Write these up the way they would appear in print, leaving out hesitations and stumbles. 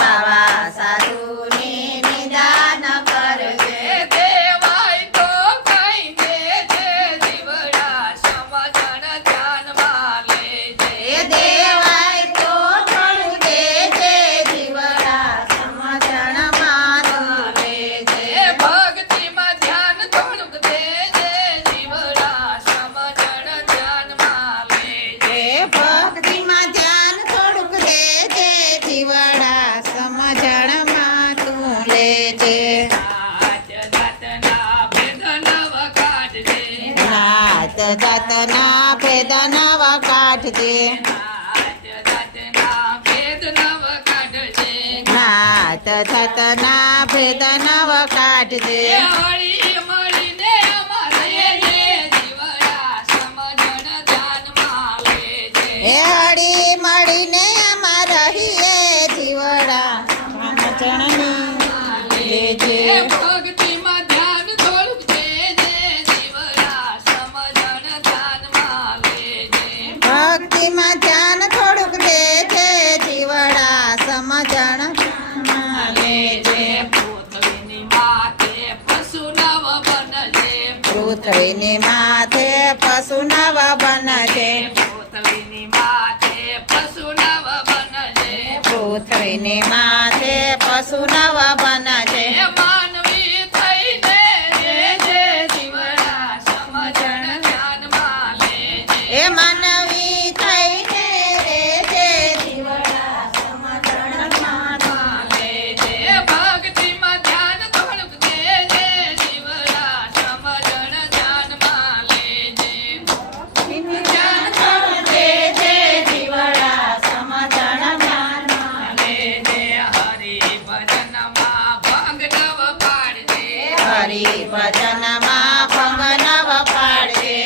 બાવા સાધુની નિંદા ન કરજે. દેવાય તો કઈ દેજે જીવડા સમજણ ધ્યાનમાં લેજે. એ દેવાય તો થોડું દેજે જીવડા સમજણમાં તું લેજે. ભક્તિમાં ધ્યાન થોડુંક દેજે જીવડા સમજણ ધ્યાનમાં લેજે. એ ભક્તિમાં ધ્યાન થોડુંક દેજે જીવડા સમજણમાં તું લેજે. નાચ જાતના ભેદ નવ કાઢજે. નાત જાતના ભેદ નવ કાઢજે. નાચ જાતના ભેદ નવ કાઢજે. નાત જાતના ભેદ નવ કાઢજે. હળી મળીને અમારે જીવડા સમજણ ધ્યાનમાં લેજે. એ હળી મળીને આમાં રહીએ જીવડા સમજણની લેજે. ભક્તિમાં ધ્યાન થોડુંક દેજે જીવડા સમજણ ધ્યાનમાં લેજે. ભક્તિમાં ધ્યાન થોડુંક દેજે જીવડા સમજણમાં લેજે. પૃથ્વીની માથે પશુ નવ બનજે. પૃથ્વીની માથે પશુ નવ બનજે. પૃથ્વીની માથે પશુ નવ બનજે. પૃથ્વીની માથે પશુ નવ બનજે. માનવી થઈને રહેજે જીવડા સમજણ ધ્યાનમાં લેજે. એ માનવી થઈને રેજે જીવડા સમજણમાં લેજે. ભક્તિમાં ધ્યાન થોડુંક દેજે જીવડા સમજણ ધ્યાનમાં લેજે. ધ્યાન થોડું દેજે જીવડા સમજણમાં લેજે. હરિભજનમાં ભંગ નવ પાડજે.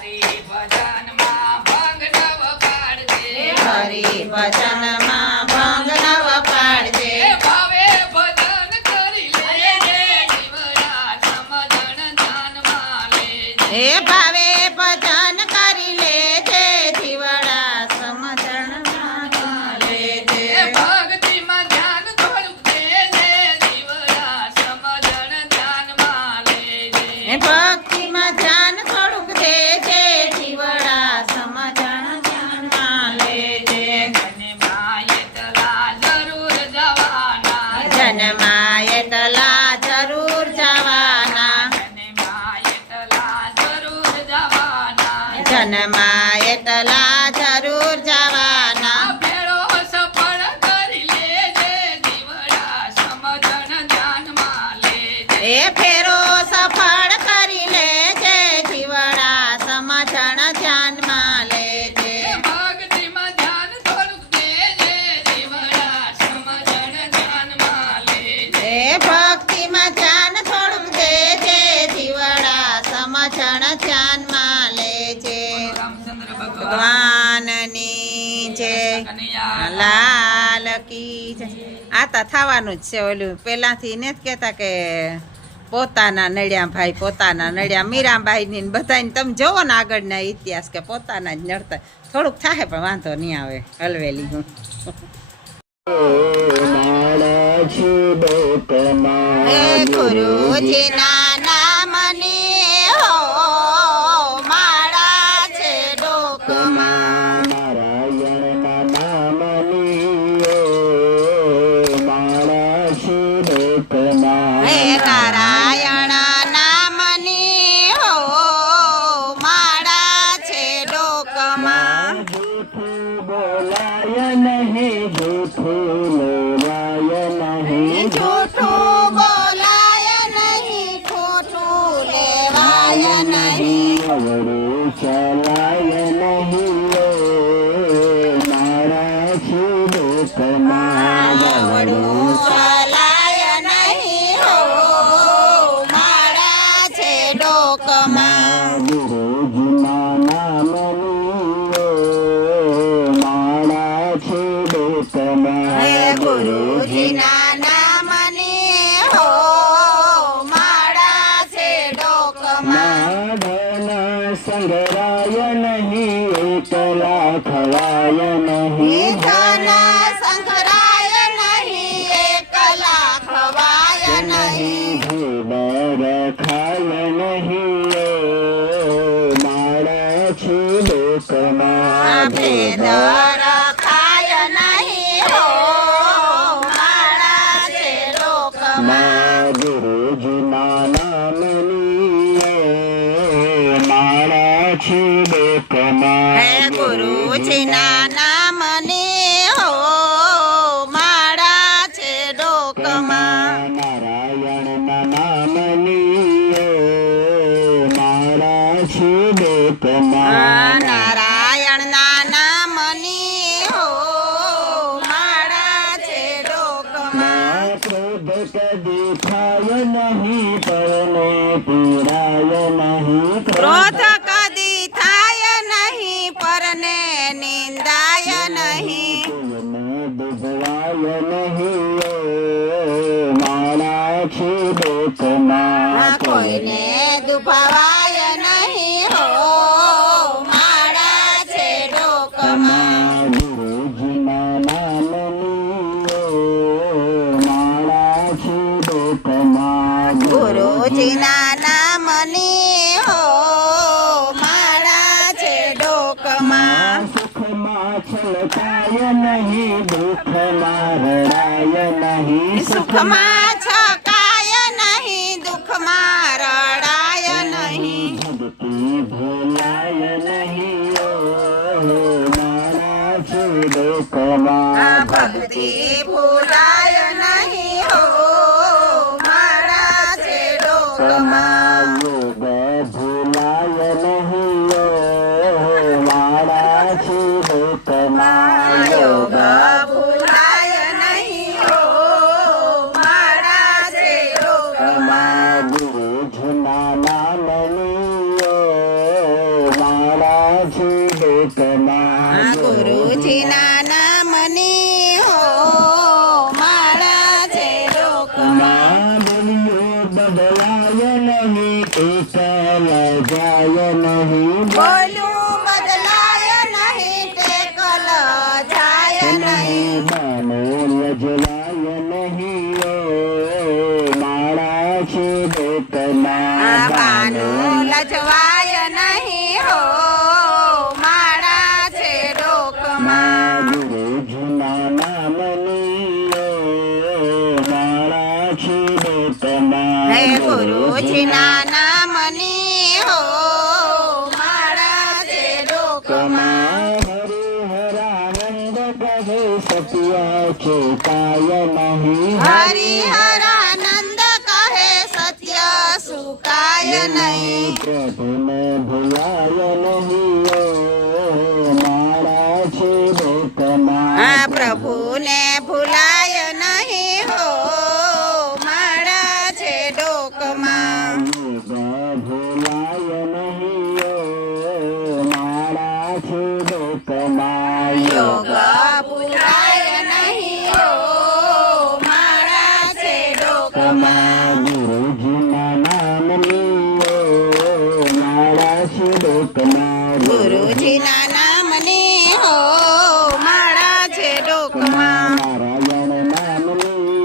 હરિભજનમાં ભંગ નવ પાડજે. હરિભજનમાં ભંગ નવ પાડજે. હરિભજનમાં ભંગ નવ પાડજે. ભાવે ભજન કરી લેજે જીવડા સમજણ ધ્યાનમાં લેજે. હે ભાવે ભજન કરી લેજે જીવડા સમજણમાં લેજે. ભક્તિમાં ધ્યાન થોડુંક દેજે જીવડા સમજણ ધ્યાનમાં લેજે. ભક્તિમાં ધ્યાન થોડુંક દેજે જીવડા સમજણમાં લેજે. જન્માય એટલા જરૂર જવાના. જન્માય એટલા જરૂર જવાના. જન્માય એટલા જરૂર જન્માય એટલા જરૂર જવાના. જવાના. ભેળો સફળ કરી લેજે જીવડા સમજણ ધ્યાનમાં લેજે. એ ફેરો સફળ કરી લેજે જીવડા સમજણ ધ્યાનમાં લેજે. ભક્તિમાં ધ્યાન થોડુંક દેજે જીવડા સમજણ ધ્યાનમાં લેજે. એ ભક્તિમાં ધ્યાન થોડુંક દેજે જીવડા સમજણ ધ્યાનમાં લેજે. રામચંદ્ર ભગવાનની જય. કનૈયા લાલ કી જય. આ તો થવાનું જ છે. ઓલું પેલાથી ને જ કહેતા કે પોતાના નડ્યા ભાઈ પોતાના નડ્યા. મીરાબાઈ ની બધાને તમે જોવો ને આગળના ઇતિહાસ કે પોતાના જ નડતા. થોડુંક થાય પણ વાંધો નહીં આવે. હલવેલી હું હે ગુરુજીના નામની હો માળા છે ડોકમાં. હે નારાયણ નામની હો માળા છે ડોકમાં. જૂઠું બોલાય નહીં ખોટું લેવાય નહીં. આવડું ચલાય નહીં હો માળા છે ડોકમાં. હે ગુરુજીના નામની હો માળા છે ડોકમાં. સંગરાય નહીં એકલા ખવાય નહીં ધન સંકરાય નહીં રખાય નહીં હો માળા છે ડોકમાં ગુરુજીના નામની માળા છે ડોકમાં હે ગુરુજીના નામની હો માળા છે ડોકમાં નારાયણના નામની માળા છે ડોકમાં નારાયણના નામની હો માળા છે ડોકમાં ક્રોધ કદી થાય નહીં પરને પીડાય નહીં ક્રોધ કદી થાય નહીં પરને નિંદાય નહીં કોઈને ડૂબવાય નહીં માળા છે ડોકમાં કોઈને દુભાવાય નહીં હો માળા છે ડોકમાં ગુરુજીના નામની માળા છે ડોકમાં ગુરુજીના નામની હો માળા છે ડોકમાં સુખમાં છલકાય નહીં દુઃખમાં રડાય નહીં સુખમાં છકાય નહીં દુઃખમાં રડાય નહીં ભક્તિ ભૂલાય નહીં માળા છે ડોકમાં ભક્તિ ભૂલાય નહીં હો માળા છે ડોકમાં યોગ ભૂલાય નહીં માળા છે ડોકમાં યોગ ભૂલાય નહીં હો માળા છે ડોકમાં ગુરુજીના નામની માળા છે ડોકમાં ગુરુજીના નામની હો માળા છે ડોકમાં બદલાય નહીં એકલ જાય નહીં બોલું બદલાય નહીં તે કલ જાય નહીં બાનો લજલાય નહીં માળા છે ડોકમાં બાનું લજવાય નહીં હો માળા છે ડોકમાં ગુરુજીના નામની માળા છે ડોકમાં હે ગુરુજીના નામની હો માળા છે ડોકમાં હરિહરાનંદ કહે સત્ય છે કાય નહીં હરિહરાનંદ કહે સત્ય સુકાય નહીં પ્રભુને ભૂલાય નહીં માળા છે ડોકમાં પ્રભુને ભૂલાય નહીં હો માળા છે ડોકમાં ભૂલાય નહીં માળા છે ડોકમાં યોગ ભૂલાય નહીં હો માળા છે ડોકમાં ગુરુજીના નામની માળા છે ડોકમાં ગુરુજીના નામની હો માળા છે ડોકમાં નારાયણ નામની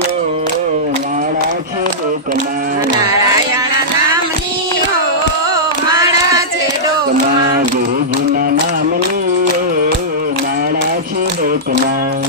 માળા છે ડોકમાં નારાયણ નામની હો માળા છે ડોકમાં ગુરુજીના નામની માળા છે ડોકમાં